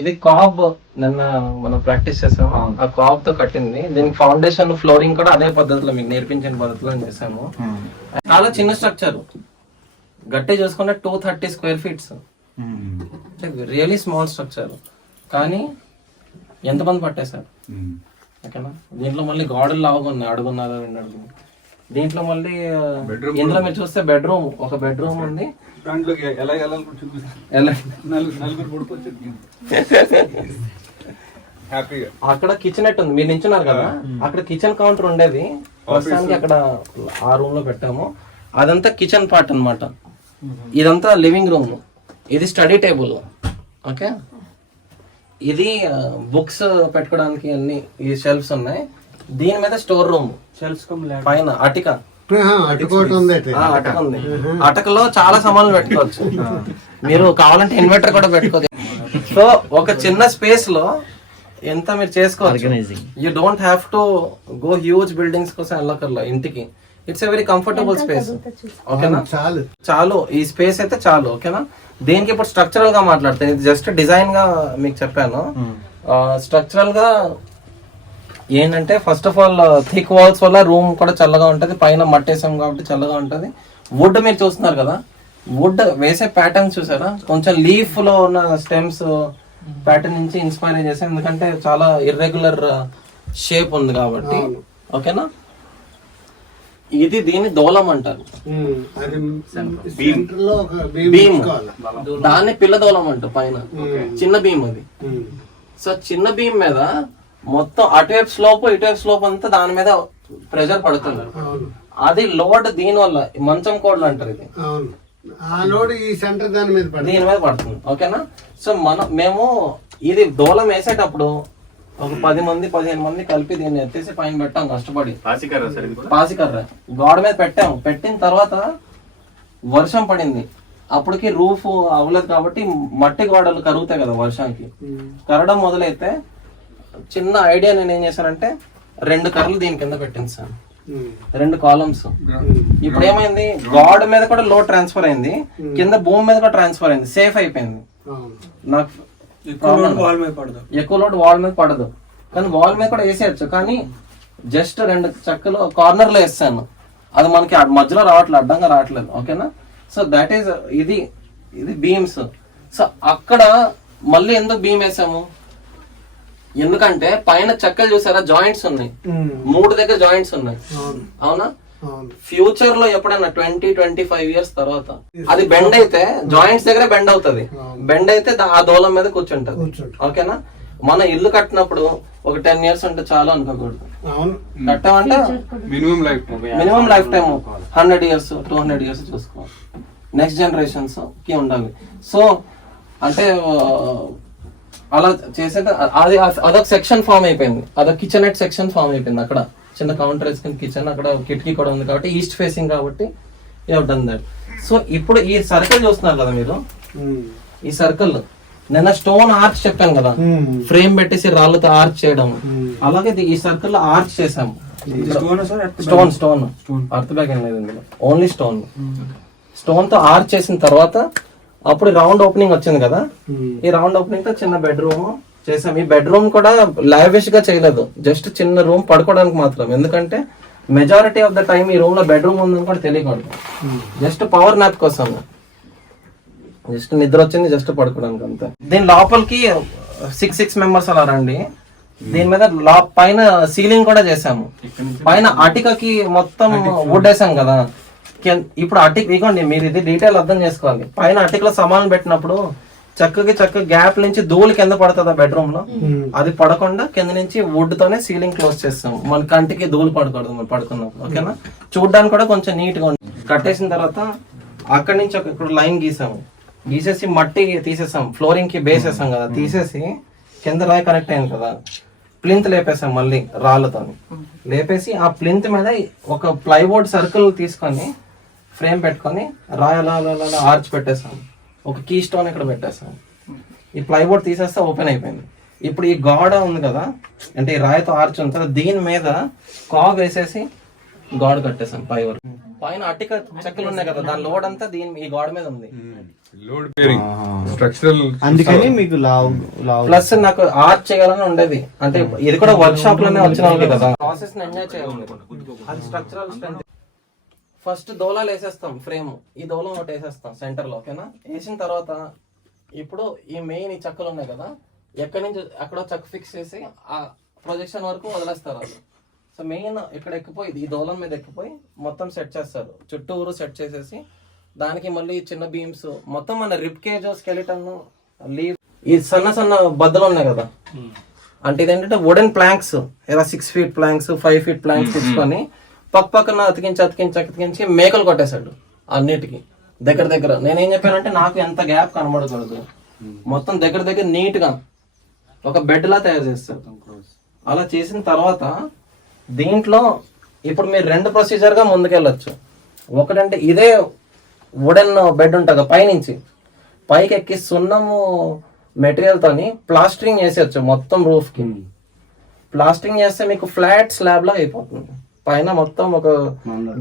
ఇది కాబ్ నిన్న మనం ప్రాక్టీస్ చేసాం, ఆ కాబ్ తో కట్టింది. దీనికి ఫౌండేషన్ ఫ్లోరింగ్ కూడా అదే పద్ధతిలో మీకు నేర్పించిన పద్ధతిలో చేసాము. చాలా చిన్న స్ట్రక్చర్, గట్టి చూసుకుంటే 230 square feets, really small structure. కానీ ఎంతమంది పట్టేశారు ఓకేనా. దీంట్లో మళ్ళీ గోడలు లావుగా ఉన్నాయి, అడుగున్నారు 2 అడుగులు. దీంట్లో మళ్ళీ ఇందులో మీరు చూస్తే బెడ్రూమ్, ఒక బెడ్రూమ్ ఉంది. అక్కడ కిచెనెట్ ఉంది, మీరు నించున్నారు కదా, అక్కడ కిచెన్ కౌంటర్ ఉండేది. ప్రస్తుతానికి అక్కడ ఆ రూమ్ లో పెట్టాము. అదంతా కిచెన్ పార్ట్ అన్నమాట. ఇదంతా లివింగ్ రూమ్, ఇది స్టడీ టేబుల్ ఓకే. ఇది బుక్స్ పెట్టుకోవడానికి అన్ని ఈ షెల్ఫ్స్ ఉన్నాయి. దీని మీద స్టోర్ రూమ్, షెల్ఫ్స్ పైన అటిక ఉంది. అటకలో చాలా సామాన్లు పెట్టుకోవచ్చు. మీరు కావాలంటే ఇన్వర్టర్ కూడా పెట్టుకోవచ్చు. సో ఒక చిన్న స్పేస్ లో ఎంత మీరు చేసుకోవచ్చు. You don't have to go huge buildings కోసం వెళ్ళకర్లా ఇంటికి. It's a very comfortable space ఓకేనా. చాలు ఈ స్పేస్ అయితే చాలు ఓకేనా. దీనికి ఇప్పుడు స్ట్రక్చరల్ గా మాట్లాడతాను. ఇది జస్ట్ డిజైన్ గా మీకు చెప్పాను. స్ట్రక్చరల్ గా ఏంటంటే first of all thick walls వల్ల రూమ్ కూడా చల్లగా ఉంటది. పైన మట్టేసాం కాబట్టి చల్లగా ఉంటది. వుడ్ మీరు చూస్తున్నారు కదా, వుడ్ వేసే ప్యాటర్న్స్ చూసారా, కొంచెం లీఫ్ లో ఉన్న స్టెమ్స్ ప్యాటర్న్ నుంచి ఇన్స్పైర్ చేసాం. ఎందుకంటే చాలా ఇర్రెగ్యులర్ షేప్ ఉంది కాబట్టి ఓకేనా. ఇది దీన్ని దోలం అంటారు, భీమ్. దాన్ని పిల్ల దోలం అంటారు. పైన చిన్న భీమ్ అది. సో చిన్న భీమ్ మీద మొత్తం అటువైపు స్లోప్ ఇటువైపు స్లోప్ అంతా దాని మీద ప్రెషర్ పడుతుంది. అది లోడ్ దీని వల్ల మంచం కోడ్లు అంటారు. ఇది దీని మీద పడుతుంది ఓకేనా. సో మేము ఇది దూలం వేసేటప్పుడు ఒక 10 మంది 15 మంది కలిపి దీన్ని ఎత్తేసి పైన పెట్టాం కష్టపడి. పాసికర్ర గోడ మీద పెట్టాము. పెట్టిన తర్వాత వర్షం పడింది. అప్పటికి రూఫ్ అవ్వలేదు కాబట్టి మట్టి గోడలు కరుగుతాయి కదా వర్షానికి. కరగడం మొదలైతే చిన్న ఐడియా నేను ఏం చేశానంటే 2 కర్రలు దీని కింద పెట్టింది సార్, 2 కాలమ్స్. ఇప్పుడు ఏమైంది, గోడ మీద కూడా లోడ్ ట్రాన్స్ఫర్ అయింది, కింద భూమి మీద కూడా ట్రాన్స్ఫర్ అయింది. సేఫ్ అయిపోయింది. నాకు ఎక్కువ లోడ్ వాల్ మీద పడదు, కానీ వాల్ మీద కూడా వేసేయచ్చు. కానీ జస్ట్ 2 చక్కలు కార్నర్ లో వేస్తాను. అది మనకి మధ్యలో రావట్లేదు, అడ్డంగా రావట్లేదు ఓకేనా. సో దట్ ఈస్ ఇది బీమ్స్. సో అక్కడ మళ్ళీ ఎందుకు బీమ్ వేసాము, ఎందుకంటే పైన చెక్కలు చూసారా జాయింట్స్ ఉన్నాయి, 3 దగ్గర జాయింట్స్ ఉన్నాయి అవునా. ఫ్యూచర్ లో ఎప్పుడైనా 20-25 ఇయర్స్ తర్వాత అది బెండ్ అయితే జాయింట్స్ దగ్గర బెండ్ అవుతుంది. బెండ్ అయితే ఆ దూలం మీద కూర్చుంటది ఓకేనా. మన ఇల్లు కట్టినప్పుడు ఒక 10 ఇయర్స్ అంటే చాలా అనుకోకూడదు. కట్టామంటే minimum life time 100 years 200 years చూసుకోవాలి. నెక్స్ట్ జనరేషన్స్ కి ఉండాలి. సో అంటే అలా చేసేది అది అదొక సెక్షన్ ఫామ్ అయిపోయింది. అదొక కిచెనెట్ సెక్షన్ ఫామ్ అయిపోయింది. అక్కడ చిన్న కౌంటర్ వేసుకుని కిచెన్, అక్కడ కిటికీ కూడా ఉంది కాబట్టి ఈస్ట్ ఫేసింగ్ కాబట్టి డన్ దట్. సో ఇప్పుడు ఈ సర్కిల్ చూస్తున్నారు కదా మీరు, ఈ సర్కిల్ నిన్న స్టోన్ ఆర్చ్ చెప్పాను కదా, ఫ్రేమ్ పెట్టేసి రాళ్ళతో ఆర్చ్ చేయడం. అలాగే ఈ సర్కిల్ లో ఆర్చ్ చేసాము. స్టోన్ అర్త్ బ్యాగ్ ఏం లేదు ఇందులో, ఓన్లీ స్టోన్ తో ఆర్చ్ చేసిన తర్వాత అప్పుడు రౌండ్ ఓపెనింగ్ వచ్చింది కదా, ఈ రౌండ్ ఓపెనింగ్ తో చిన్న బెడ్రూమ్ చేసాం. ఈ బెడ్రూమ్ కూడా లావిష్ గా చేయలేదు, జస్ట్ చిన్న రూమ్ పడుకోవడానికి మాత్రం. ఎందుకంటే మెజారిటీ ఆఫ్ ద టైం ఈ రూమ్ లో బెడ్రూమ్ ఉందని కూడా తెలియకూడదు. జస్ట్ పవర్ నాప్ కోసం, జస్ట్ నిద్ర వచ్చింది జస్ట్ పడుకోవడానికి అంతే. దీని లోపలికి 6 మెంబర్స్ అలా రండి. దీని మీద పైన సీలింగ్ కూడా చేసాము. పైన అటికకి మొత్తం వుడ్ వేసాం కదా. ఇప్పుడు అటిక్ ఇగోండి, మీరు ఇది డీటెయిల్ అర్థం చేసుకోవాలి. పైన అటికలో సామాన్లు పెట్టినప్పుడు చక్కగా గ్యాప్ నుంచి ధూళి కింద పడుతుంది బెడ్రూమ్ లో. అది పడకుండా కింద నుంచి వుడ్ తోనే సీలింగ్ క్లోజ్ చేస్తాము. మన కంటికి ధూళి పడకూడదు మనం పడుకున్నప్పుడు ఓకేనా. చూడడానికి కూడా కొంచెం నీట్ గా ఉంటుంది. కట్టేసిన తర్వాత అక్కడి నుంచి ఇక్కడ లైన్ గీసేసి మట్టి తీసేసాం. ఫ్లోరింగ్ కి బేస్ వేసాం కదా, తీసేసి కింద రాయి కనెక్ట్ అయింది కదా, ప్లింత్ లేపేసాం. మళ్ళీ రాళ్ళతో లేపేసి ఆ ప్లింత్ మీద ఒక ప్లైవుడ్ సర్కిల్ తీసుకొని ఫ్రేమ్ పెట్టుకొని రాయలా ఆర్చ్ పెట్టేసాం. ఒక కీ స్టోన్ ఇక్కడ పెట్టేసాం. ఈ ప్లైవుడ్ తీసేస్తే ఓపెన్ అయిపోయింది. ఇప్పుడు ఈ గోడ ఉంది కదా, అంటే ఈ రాయితో ఆర్చ్ ఉంది కదా, దీని మీద కాగ్ వేసేసి గోడ కట్టేసాను పై వరకు. పైన అట్టిక చెక్కలు ఉన్నాయి కదా, దాని లోడ్ అంతా ఈ గోడ మీద ఉంది. లోడ్ బేరింగ్ స్ట్రక్చరల్, అందుకని మీకు ప్లస్ నాకు ఆర్ట్ చేయాలని ఉండేది. అంటే ఇది కూడా వర్క్ షాప్ లోనే వచ్చిన వాళ్ళకి కదా, ప్రాసెస్ ని ఎంజాయ్ చేయాలి. అది స్ట్రక్చరల్ స్ట్రెంత్. ఫస్ట్ దోలాలు వేసేస్తాం, ఫ్రేమ్ ఈ దోలం ఒకటి వేసేస్తాం సెంటర్ లో, ఓకేనా. వేసిన తర్వాత ఇప్పుడు ఈ మెయిన్ ఈ చెక్కలు ఉన్నాయి కదా, ఎక్కడి నుంచి అక్కడ చెక్క ఫిక్స్ చేసి ఆ ప్రొజెక్షన్ వరకు వదిలేస్తారు వాళ్ళు. సో మెయిన్ ఇక్కడ ఎక్కిపోయి ఈ దోలం మీద ఎక్కిపోయి మొత్తం సెట్ చేస్తారు, చుట్టూరు సెట్ చేసేసి దానికి మళ్ళీ చిన్న బీమ్స్ మొత్తం మన రిప్ కేజ్, స్కెలిటన్, లీవ్, ఈ సన్న సన్న బద్దలు ఉన్నాయి కదా, అంటే ఇదేంటంటే వుడెన్ ప్లాంక్స్, ఇలా 6 feet ప్లాంక్స్ 5 feet ప్లాంక్స్ తెచ్చుకొని పక్కన అతికించి మేకలు కొట్టేశాడు అన్నిటికీ దగ్గర దగ్గర. నేనేం చెప్పానంటే నాకు ఎంత గ్యాప్ కనబడకూడదు, మొత్తం దగ్గర నీట్ గా ఒక బెడ్ లా తయారు చేస్తారు. అలా చేసిన తర్వాత దీంట్లో ఇప్పుడు మీరు 2 ప్రొసీజర్ గా ముందుకెళ్ళొచ్చు. ఒకటంటే ఇదే వుడెన్ బెడ్ ఉంటుంది, పైనుంచి పైకి ఎక్కి సున్నము మెటీరియల్ తోని ప్లాస్టరింగ్ చేసేయచ్చు మొత్తం రూఫ్ కి. ప్లాస్టరింగ్ చేస్తే మీకు ఫ్లాట్ స్లాబ్ లా అయిపోతుంది, పైన మొత్తం ఒక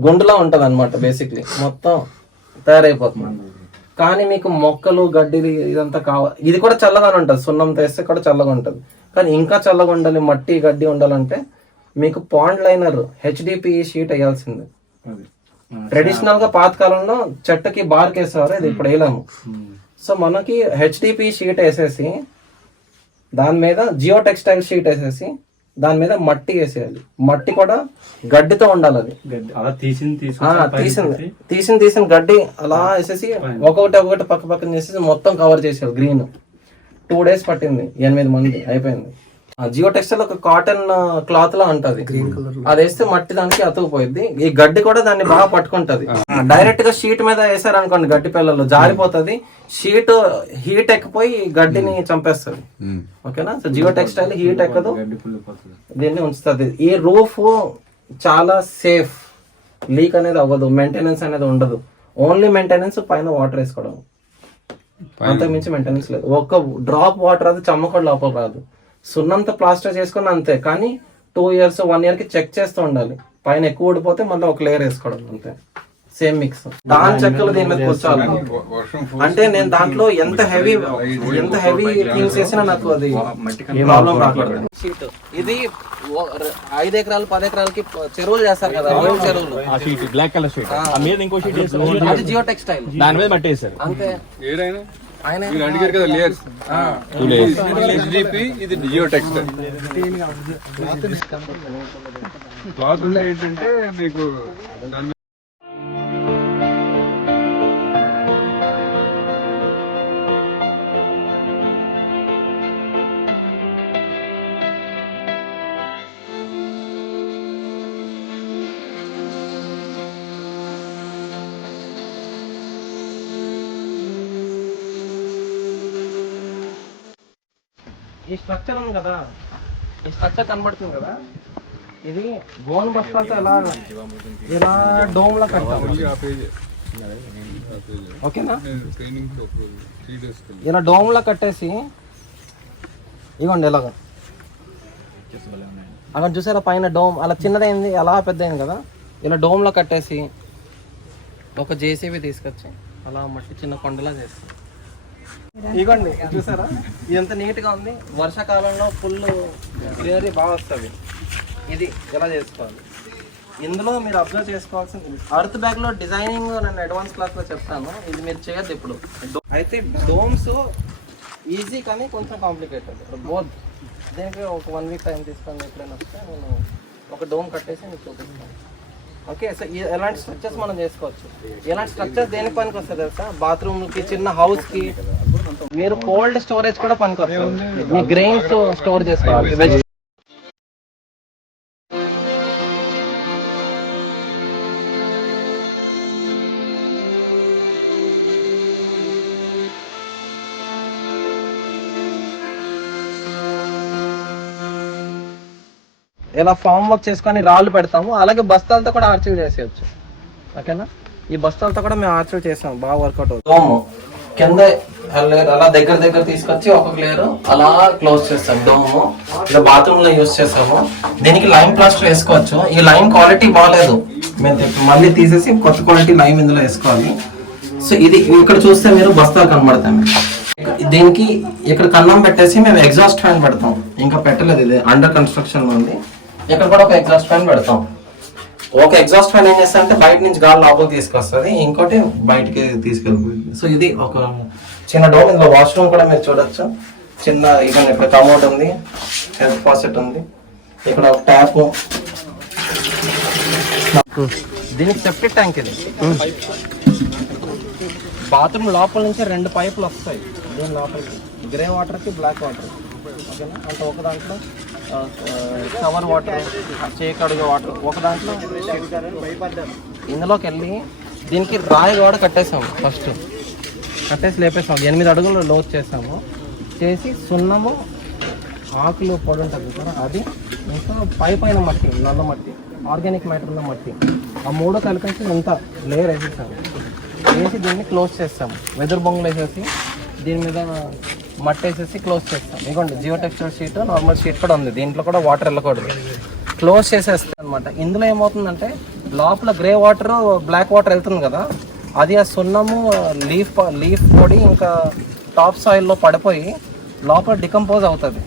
గుండులా ఉంటది అనమాట, బేసిక్లీ మొత్తం తయారైపోతుంది. కానీ మీకు మొక్కలు గడ్డి ఇదంతా కావాలి, ఇది కూడా చల్లగానే ఉంటుంది, సున్నం తెస్తే కూడా చల్లగా ఉంటుంది. కానీ ఇంకా చల్లగా ఉండాలి, మట్టి గడ్డి ఉండాలంటే మీకు పాండ్ లైనర్ HDPE షీట్ వేయాల్సింది. ట్రెడిషనల్ గా పాతకాలంలో చెట్టుకి బార్క్ వేసేవారు, ఇది ఇప్పుడు వేయలేము. సో మనకి HDPE షీట్ వేసేసి దాని మీద జియో టెక్స్టైల్ షీట్ వేసేసి దాని మీద మట్టి వేసేయాలి. మట్టి కూడా గడ్డితో ఉండాలి, అది తీసిన గడ్డి అలా వేసేసి ఒక్కొక్కటి పక్కన చేసేసి మొత్తం కవర్ చేసేయాలి. గ్రీన్ 2 days పట్టింది, 8 మంది అయిపోయింది. జియో టెక్స్టైల్ ఒక కాటన్ క్లాత్ లా ఉంటది, అది వేస్తే మట్టి దానికి అతుకుపోయింది, ఈ గడ్డి కూడా దాన్ని బాగా పట్టుకుంటది. డైరెక్ట్ గా షీట్ మీద వేసారనుకోండి గడ్డి పిల్లలు జారిపోతుంది, షీట్ హీట్ ఎక్కిపోయి గడ్డిని చంపేస్తుంది, ఓకేనా. సో జియో టెక్స్టైల్ హీట్ ఎక్కదు, దీన్ని ఉంచుతుంది. ఈ రూఫ్ చాలా సేఫ్, లీక్ అనేది అవ్వదు, మెయింటెనెన్స్ అనేది ఉండదు. ఓన్లీ మెయింటెనెన్స్ పైన వాటర్ వేసుకోవడం, అంతకు మించి మెయింటెనెన్స్ లేదు. ఒక్క డ్రాప్ వాటర్ అది చమ్మకూడ లోపల రాదు, సున్నంతో ప్లాస్టర్ చేసుకుని అంతే. కానీ 2 years 1 year కి చెక్ చేస్తూ ఉండాలి, పైన ఎక్కువ ఊడిపోతే మళ్ళీ ఒక లేయర్ వేసుకోవడం అంతే, సేమ్ మిక్స్. దాని చెక్కలు దీని మీద కూర్చోవాలి. అంటే నేను దాంట్లో ఎంత హెవీ థింగ్స్ వేసినా నాకు అది ప్రాబ్లం రాకూడదు. షీట్ ఇది 5 ఎకరాలు 10 ఎకరాలకి చెరువులు చేస్తారు కదా, చెరువులు బ్లాక్ కలర్ షీట్ ఇంకో షీట్ అది జియో టెక్స్టైల్, దాని మీద మట్టి వేసారు అంతే. మీరు అడిగారు కదా లేయర్స్, HDPE ఇది జియో టెక్స్టైల్. క్లాత్ ఏంటంటే మీకు ఈ స్ట్రక్చర్ ఉంది కదా, ఈ స్ట్రక్చర్ కనబడుతుంది కదా, ఇది గోన్ బస్తాలతో ఇలా డోమ్ లా కట్టాం, ఓకేనా. ఇలా డోమ్ లా కట్టేసి ఇవ్వండి ఇలాగా, అక్కడ చూసారా పైన డోమ్ అలా చిన్నదైంది అలా పెద్ద అయింది కదా, ఇలా డోమ్ లా కట్టేసి ఒక JCB తీసుకొచ్చి అలా మట్టి చిన్న కొండలా చేస్తాం. ఇగోండి చూసారా ఎంత నీట్ గా ఉంది, వర్షాకాలంలో ఫుల్ గ్రీనరీ బాగా వస్తుంది. ఇది ఎలా చేసుకోవాలి, ఇందులో మీరు అబ్జర్వ్ చేసుకోవాల్సింది అర్త్ బ్యాగ్ లో డిజైనింగ్ నేను అడ్వాన్స్ క్లాస్ లో చెప్తాను, ఇది మీరు చేయొద్దు ఇప్పుడు. అయితే డోమ్స్ ఈజీ కానీ కొంచెం కాంప్లికేటెడ్ బోత్. దీనికి ఒక 1 week టైం తీసుకొని ఎప్పుడైనా వస్తే నేను ఒక డోమ్ కట్టేసి మీకు చూపిస్తాను, ఓకే. సో ఎలాంటి స్ట్రక్చర్స్ మనం చేసుకోవచ్చు. ఎలాంటి స్ట్రక్చర్స్ దేనికి పనికి వస్తుంది తెలుసా, బాత్రూమ్ కి, చిన్న హౌస్ కి, మీరు కోల్డ్ స్టోరేజ్ కూడా పనికి వస్తుంది. మీ గ్రెయిన్స్ స్టోర్ చేసుకోవాలి. ఇలా ఫామ్ వర్క్ చేసుకొని రాళ్ళు పెడతాము, అలాగే బస్తాలతో కూడా ఆర్చీవ్ చేసేయచ్చు, ఓకేనా. ఈ బస్తాలతో కూడా మేము ఆర్చీవ్ చేసాము, బాగా వర్కౌట్ అవుతుంది. కింద లేయర్ అలా దగ్గర తీసుకొచ్చి ఒక్కొక్క లేయర్ అలా క్లోజ్ చేస్తాం. దోము ఇలా బాత్రూమ్ లో యూస్ చేస్తాము. దీనికి లైమ్ ప్లాస్టర్ వేసుకోవచ్చు. ఈ లైమ్ క్వాలిటీ బాగాలేదు, మేము మళ్ళీ తీసేసి కొత్త క్వాలిటీ లైమ్ ఇందులో వేసుకోవాలి. సో ఇది ఇక్కడ చూస్తే మీరు బస్తాలు కనబడతాయి. దీనికి ఇక్కడ కన్నం పెట్టేసి మేము ఎగ్జాస్ట్ ఫ్యాన్ పెడతాం. ఇంకా పెట్టలేదు, ఇది అండర్ కన్స్ట్రక్షన్ లో ఉంది. ఇక్కడ కూడా ఒక ఎగ్జాస్ట్ ఫ్యాన్ పెడతాం. ఒక ఎగ్జాస్ట్ ఫ్యాన్ ఏం చేస్తా అంటే బయట నుంచి గాలి లోపలికి తీసుకొస్తుంది, ఇంకోటి బయటికి తీసుకెళ్ళిపోయింది. సో ఇది ఒక చిన్న డోర్. ఇందులో వాష్రూమ్ కూడా మీరు చూడొచ్చు. చిన్న ఇక్కడ కమోడ్ ఉంది, హెల్త్ ఫాసెట్ ఉంది, ఇక్కడ ఒక ట్యాప్. దీనికి సెప్టిక్ ట్యాంక్. ఇది బాత్రూమ్ లోపల నుంచి 2 పైపులు వస్తాయి దీని లోపలికి, గ్రే వాటర్కి బ్లాక్ వాటర్. ఓకేనా, అంటే ఒక దాంట్లో షవర్ వాటర్, చేయి అడుగు వాటర్ ఒక దాంట్లో. ఇందులోకి వెళ్ళి దీనికి రాయి కూడా కట్టేసాము. ఫస్ట్ కట్టేసి లేపేసాము. 8 అడుగులు లోతు చేసాము. చేసి సున్నము, ఆకులు పొడి ఉంటుంది కదా అది, ఇంకా పైన మట్టి, నల్ల మట్టి, ఆర్గానిక్ మ్యాటర్ ఉన్న మట్టి, ఆ 3 కలిపేసి ఇంత లేయర్ వేసేసాము. వేసి దీన్ని క్లోజ్ చేస్తాము. వెదురు బొంగులు వేసేసి దీని మీద మట్టి వేసేసి క్లోజ్ చేస్తాం. ఇదిగోండి geo texture sheet, normal sheet కూడా ఉంది. దీంట్లో కూడా వాటర్ వెళ్ళకూడదు. క్లోజ్ చేసేస్తాం అనమాట. ఇందులో ఏమవుతుందంటే లోపల గ్రే వాటర్, బ్లాక్ వాటర్ వెళ్తుంది కదా, అది ఆ సున్నము, లీఫ్ పొడి ఇంకా టాప్ సాయిల్లో పడిపోయి లోపల డికంపోజ్ అవుతుంది.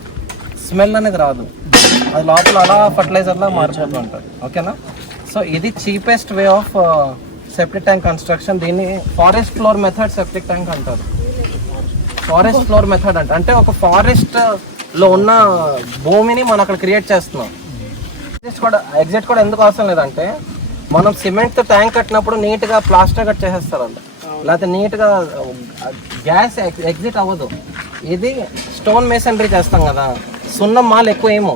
స్మెల్ అనేది రాదు, అది లోపల అలా ఫర్టిలైజర్లా మారిపోతూ ఉంటుంది. ఓకేనా. సో ఇది cheapest way of septic tank construction. దీన్ని forest floor method septic tank అంటారు. ఫారెస్ట్ ఫ్లోర్ మెథడ్ అంటే ఒక ఫారెస్ట్ లో ఉన్న భూమిని మనం అక్కడ క్రియేట్ చేస్తున్నాం. ఎగ్జిట్ కూడా ఎందుకు అవసరం లేదంటే మనం సిమెంట్ తో ట్యాంక్ కట్టినప్పుడు నీట్ గా ప్లాస్టర్ కట్ చేసేస్తారు వాళ్ళు, లేకపోతే నీట్ గా గ్యాస్ ఎగ్జిట్ అవ్వదు. ఇది స్టోన్ మేసనరీ చేస్తాం కదా, సున్నం మాల్ ఎక్కువ ఏమో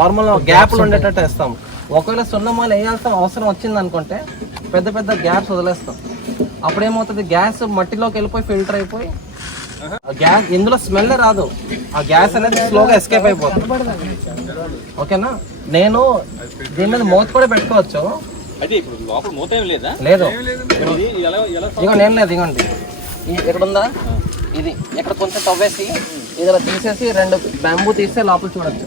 నార్మల్ గ్యాప్లు ఉండేటట్టు వేస్తాం. ఒకవేళ సున్నం మాల్ వేయాల్సిన అవసరం వచ్చింది అనుకుంటే పెద్ద గ్యాప్స్ వదిలేస్తాం. అప్పుడు ఏమవుతుంది, గ్యాస్ మట్టిలోకి వెళ్ళిపోయి ఫిల్టర్ అయిపోయి గ్యాస్, ఇందులో స్మెల్ రాదు, ఆ గ్యాస్ అనేది స్లోగా ఎస్కేప్ అయిపోతుంది. ఓకేనా. నేను దీని మీద మూత కూడా పెట్టుకోవచ్చు. లేదు ఇదిగోండి, ఏం లేదు. ఇదిగోండి ఇక్కడ ఉందా, ఇది ఇక్కడ కొంచెం తవ్వేసి ఇది ఇలా తీసేసి 2 బ్యాంబూ తీస్తే లోపల చూడొచ్చు.